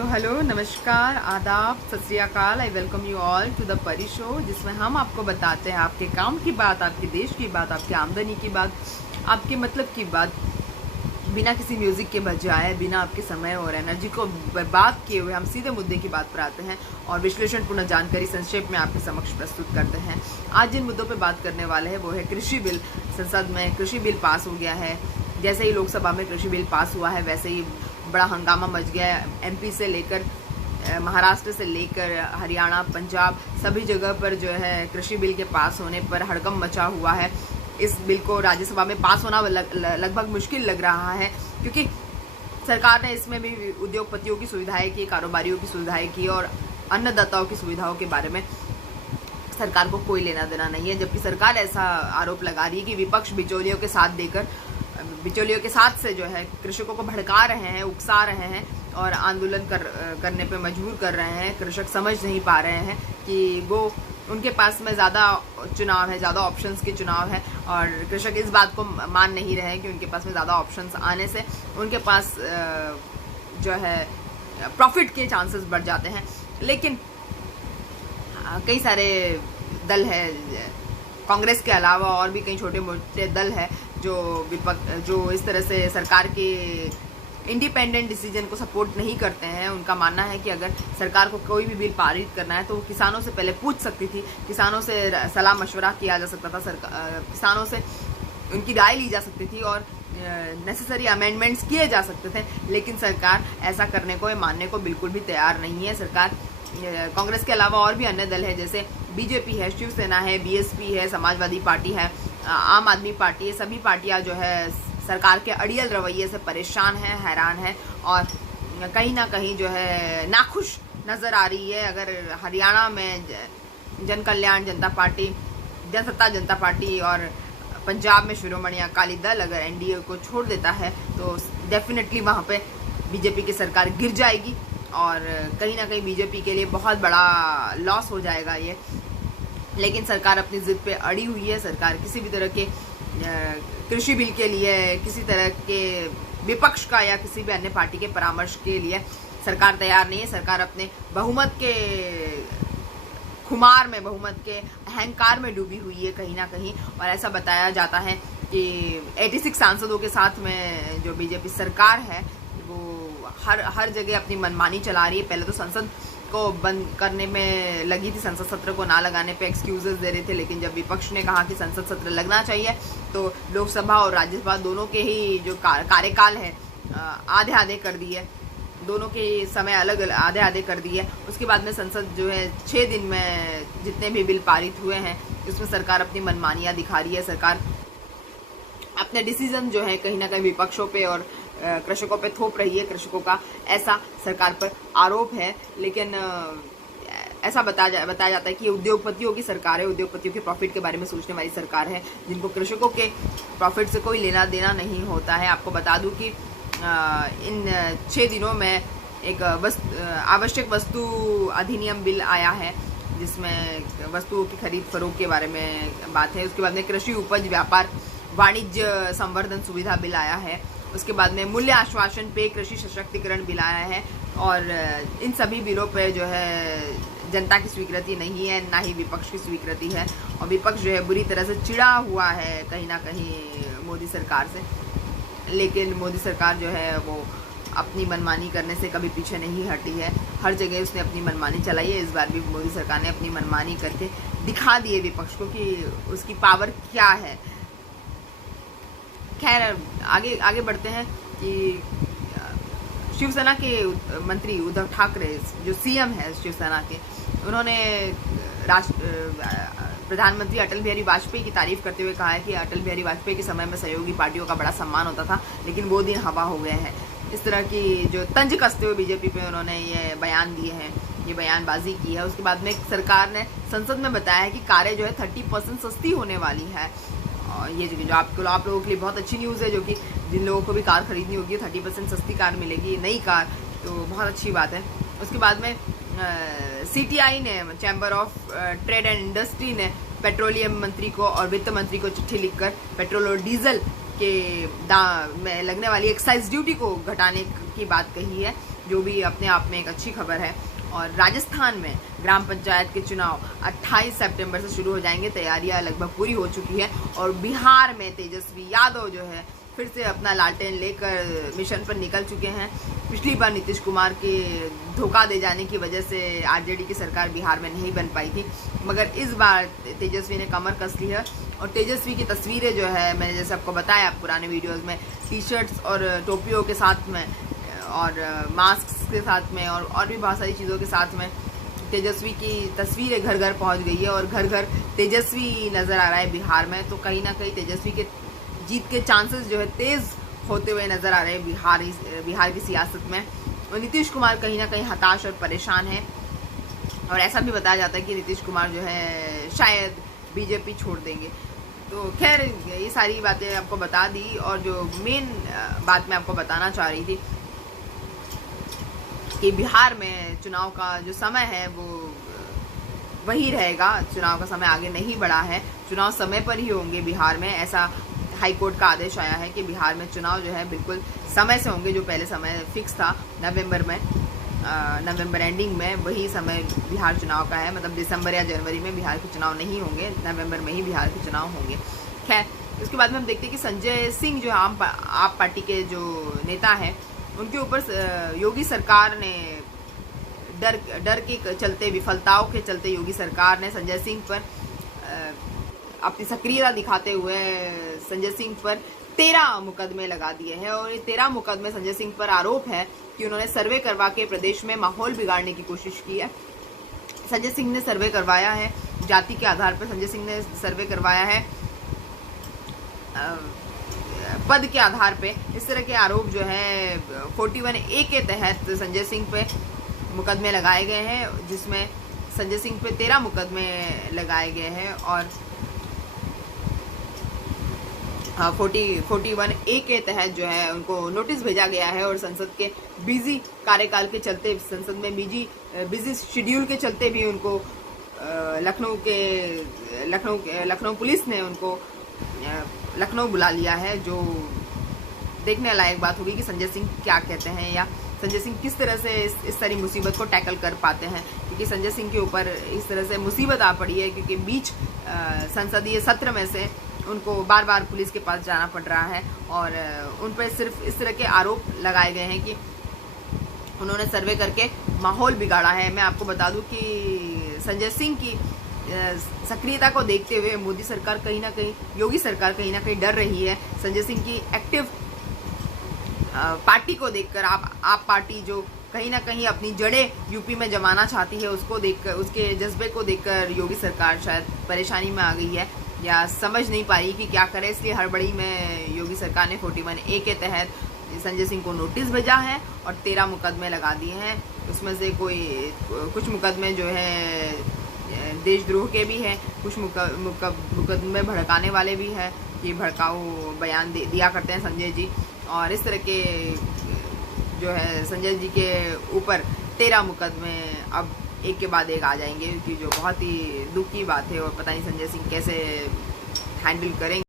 तो हेलो, नमस्कार, आदाब, सत श्री अकाल। I welcome you all to the Pari show, जिसमें हम आपको बताते हैं आपके काम की बात, आपके देश की बात, आपकी आमदनी की बात, आपके मतलब की बात, बिना किसी म्यूज़िक के बजाय, बिना आपके समय और एनर्जी को बर्बाद किए हुए हम सीधे मुद्दे की बात पर आते हैं और विश्लेषणपूर्ण जानकारी संक्षेप में आपके समक्ष प्रस्तुत करते हैं। आज जिन मुद्दों पर बात करने वाले हैं वो है कृषि बिल। संसद में कृषि बिल पास हो गया है। जैसे ही लोकसभा में कृषि बिल पास हुआ है वैसे ही बड़ा हंगामा मच गया है। एमपी से लेकर महाराष्ट्र से लेकर हरियाणा, पंजाब, सभी जगह पर जो है कृषि बिल के पास होने पर हड़कंप मचा हुआ है। इस बिल को राज्यसभा में पास होना लगभग मुश्किल लग रहा है, क्योंकि सरकार ने इसमें भी उद्योगपतियों की सुविधाएं की, कारोबारियों की सुविधाएं की और अन्नदाताओं की सुविधाओं के बारे में सरकार को कोई लेना देना नहीं है। जबकि सरकार ऐसा आरोप लगा रही है कि विपक्ष बिचौलियों के साथ से जो है कृषकों को भड़का रहे हैं, उकसा रहे हैं और आंदोलन करने पे मजबूर कर रहे हैं। कृषक समझ नहीं पा रहे हैं कि वो उनके पास में ज़्यादा चुनाव है, ज़्यादा ऑप्शंस के चुनाव है और कृषक इस बात को मान नहीं रहे हैं कि उनके पास में ज़्यादा ऑप्शंस आने से उनके पास जो है प्रॉफिट के चांसेस बढ़ जाते हैं। लेकिन कई सारे दल है, कांग्रेस के अलावा और भी कई छोटे मोटे दल है जो इस तरह से सरकार के इंडिपेंडेंट डिसीजन को सपोर्ट नहीं करते हैं। उनका मानना है कि अगर सरकार को कोई भी बिल पारित करना है तो वो किसानों से पहले पूछ सकती थी, किसानों से सलाह मशवरा किया जा सकता था, किसानों से उनकी राय ली जा सकती थी और नेसेसरी अमेंडमेंट्स किए जा सकते थे। लेकिन सरकार ऐसा करने को, मानने को बिल्कुल भी तैयार नहीं है। सरकार, कांग्रेस के अलावा और भी अन्य दल है, जैसे बीजेपी है, शिवसेना है, बीएसपी है, समाजवादी पार्टी है, आम आदमी पार्टी है, सभी पार्टियां जो है सरकार के अड़ियल रवैये से परेशान है, हैरान है और कहीं ना कहीं जो है नाखुश नज़र आ रही है। अगर हरियाणा में जन कल्याण जनता पार्टी, जनसत्ता जनता पार्टी और पंजाब में शिरोमणि अकाली दल अगर एनडीए को छोड़ देता है तो डेफिनेटली वहाँ पे बीजेपी की सरकार गिर जाएगी और कहीं ना कहीं बीजेपी के लिए बहुत बड़ा लॉस हो जाएगा ये। लेकिन सरकार अपनी जिद पे अड़ी हुई है। सरकार किसी भी तरह के कृषि बिल के लिए, किसी तरह के विपक्ष का या किसी भी अन्य पार्टी के परामर्श के लिए सरकार तैयार नहीं है। सरकार अपने बहुमत के खुमार में, बहुमत के अहंकार में डूबी हुई है कहीं ना कहीं। और ऐसा बताया जाता है कि 86 सांसदों के साथ में जो बीजेपी सरकार है वो हर जगह अपनी मनमानी चला रही है। पहले तो संसद को बंद करने में लगी थी, संसद सत्र को ना लगाने पे एक्सक्यूजेस दे रहे थे, लेकिन जब विपक्ष ने कहा कि संसद सत्र लगना चाहिए तो लोकसभा और राज्यसभा दोनों के ही जो कार्यकाल है आधे आधे कर दिए, दोनों के समय अलग आधे आधे कर दिए। उसके बाद में संसद जो है 6 दिन में जितने भी बिल पारित हुए हैं उसमें सरकार अपनी मनमानियाँ दिखा रही है। सरकार अपने डिसीजन जो है कहीं ना कहीं विपक्षों पे और कृषकों पे थोप रही है। कृषकों का ऐसा सरकार पर आरोप है। लेकिन ऐसा बताया जाता है कि ये उद्योगपतियों की सरकार है, उद्योगपतियों के प्रॉफिट के बारे में सोचने वाली सरकार है, जिनको कृषकों के प्रॉफिट से कोई लेना देना नहीं होता है। आपको बता दूं कि इन 6 दिनों में एक आवश्यक वस्तु अधिनियम बिल आया है, जिसमें वस्तुओं की खरीद फरोख्त के बारे में बात है। उसके बाद में कृषि उपज व्यापार वाणिज्य संवर्धन सुविधा बिल आया है। उसके बाद में मूल्य आश्वासन पे कृषि सशक्तिकरण बिल आया है। और इन सभी बिलों पे जो है जनता की स्वीकृति नहीं है, ना ही विपक्ष की स्वीकृति है और विपक्ष जो है बुरी तरह से चिढ़ा हुआ है कहीं ना कहीं मोदी सरकार से। लेकिन मोदी सरकार जो है वो अपनी मनमानी करने से कभी पीछे नहीं हटी है। हर जगह उसने अपनी मनमानी चलाई है। इस बार भी मोदी सरकार ने अपनी मनमानी करके दिखा दिए विपक्ष को कि उसकी पावर क्या है। खैर, आगे बढ़ते हैं कि शिवसेना के मंत्री उद्धव ठाकरे, जो सीएम है शिवसेना के, उन्होंने प्रधानमंत्री अटल बिहारी वाजपेयी की तारीफ करते हुए कहा है कि अटल बिहारी वाजपेयी के समय में सहयोगी पार्टियों का बड़ा सम्मान होता था, लेकिन वो दिन हवा हो गए हैं। इस तरह की जो तंज कसते हुए बीजेपी पे उन्होंने ये बयान दिए हैं, ये बयानबाजी की है। उसके बाद में सरकार ने संसद में बताया है कि कारें जो है 30% सस्ती होने वाली है। और ये जो आप लोगों के लिए बहुत अच्छी न्यूज़ है, जो कि जिन लोगों को भी कार खरीदनी होगी 30% सस्ती कार मिलेगी, नई कार, तो बहुत अच्छी बात है। उसके बाद में सीटीआई ने, chamber of trade and industry ने पेट्रोलियम मंत्री को और वित्त मंत्री को चिट्ठी लिखकर पेट्रोल और डीजल के दाम में लगने वाली एक्साइज ड्यूटी को घटाने की बात कही है, जो भी अपने आप में एक अच्छी खबर है। और राजस्थान में ग्राम पंचायत के चुनाव 28 सितंबर से शुरू हो जाएंगे। तैयारियां लगभग पूरी हो चुकी है। और बिहार में तेजस्वी यादव जो है फिर से अपना लालटेन लेकर मिशन पर निकल चुके हैं। पिछली बार नीतीश कुमार के धोखा दे जाने की वजह से आरजेडी की सरकार बिहार में नहीं बन पाई थी, मगर इस बार तेजस्वी ने कमर कस ली है। और तेजस्वी की तस्वीरें जो है, मैंने जैसे आपको बताया पुराने वीडियोज़ में, टी शर्ट्स और टोपियों के साथ में और मास्क के साथ में और भी बहुत सारी चीज़ों के साथ में तेजस्वी की तस्वीरें घर घर पहुंच गई है। और घर घर तेजस्वी नज़र आ रहा है बिहार में। तो कहीं ना कहीं तेजस्वी के जीत के चांसेस जो है तेज़ होते हुए नज़र आ रहे हैं बिहार की सियासत में। और नीतीश कुमार कहीं ना कहीं हताश और परेशान है। और ऐसा भी बताया जाता है कि नीतीश कुमार जो है शायद बीजेपी छोड़ देंगे। तो खैर ये सारी बातें आपको बता दी। और जो मेन बात मैं आपको बताना चाह रही थी कि बिहार में चुनाव का जो समय है वो वही रहेगा। चुनाव का समय आगे नहीं बढ़ा है। चुनाव समय पर ही होंगे बिहार में। ऐसा हाईकोर्ट का आदेश आया है कि बिहार में चुनाव जो है बिल्कुल समय से होंगे। जो पहले समय फिक्स था नवंबर में, नवंबर एंडिंग में, वही समय बिहार चुनाव का है। मतलब दिसंबर या जनवरी में बिहार के चुनाव नहीं होंगे, नवंबर में ही बिहार के चुनाव होंगे। खैर उसके बाद में हम देखते हैं कि संजय सिंह जो आप पार्टी के जो नेता हैं, उनके ऊपर योगी सरकार ने डर के चलते, विफलताओं के चलते योगी सरकार ने संजय सिंह पर अपनी सक्रियता दिखाते हुए संजय सिंह पर 13 मुकदमे लगा दिए हैं। और ये 13 मुकदमे संजय सिंह पर आरोप है कि उन्होंने सर्वे करवा के प्रदेश में माहौल बिगाड़ने की कोशिश की है। संजय सिंह ने सर्वे करवाया है जाति के आधार पर। संजय सिंह ने सर्वे करवाया है पद के आधार पे। इस तरह के आरोप जो है 41A के तहत संजय सिंह पे मुकदमे लगाए गए हैं, जिसमें संजय सिंह पे 13 मुकदमे लगाए गए हैं। और 41A के तहत जो है उनको नोटिस भेजा गया है। और संसद के बिजी कार्यकाल के चलते, संसद में बिजी शेड्यूल के चलते भी उनको लखनऊ पुलिस ने उनको लखनऊ बुला लिया है। जो देखने लायक बात होगी कि संजय सिंह क्या कहते हैं या संजय सिंह किस तरह से इस सारी मुसीबत को टैकल कर पाते हैं। क्योंकि संजय सिंह के ऊपर इस तरह से मुसीबत आ पड़ी है क्योंकि बीच संसदीय सत्र में से उनको बार बार पुलिस के पास जाना पड़ रहा है। और उन पर सिर्फ इस तरह के आरोप लगाए गए हैं कि उन्होंने सर्वे करके माहौल बिगाड़ा है। मैं आपको बता दूं कि संजय सिंह की सक्रियता को देखते हुए मोदी सरकार कहीं ना कहीं, योगी सरकार कहीं ना कहीं डर रही है। संजय सिंह की एक्टिव पार्टी को देखकर, आप पार्टी जो कहीं ना कहीं अपनी जड़ें यूपी में जमाना चाहती है, उसको देखकर, उसके जज्बे को देखकर योगी सरकार शायद परेशानी में आ गई है या समझ नहीं पाई कि क्या करे। इसलिए हड़बड़ी में योगी सरकार ने 41A के तहत संजय सिंह को नोटिस भेजा है और 13 मुकदमे लगा दिए हैं। उसमें से कुछ मुकदमे जो है देशद्रोह के भी हैं, कुछ मुकदमे भड़काने वाले भी हैं कि भड़काऊ बयान दिया करते हैं संजय जी। और इस तरह के जो है संजय जी के ऊपर 13 मुकदमे अब एक के बाद एक आ जाएंगे, कि जो बहुत ही दुख की बात है। और पता नहीं संजय सिंह कैसे हैंडल करेंगे।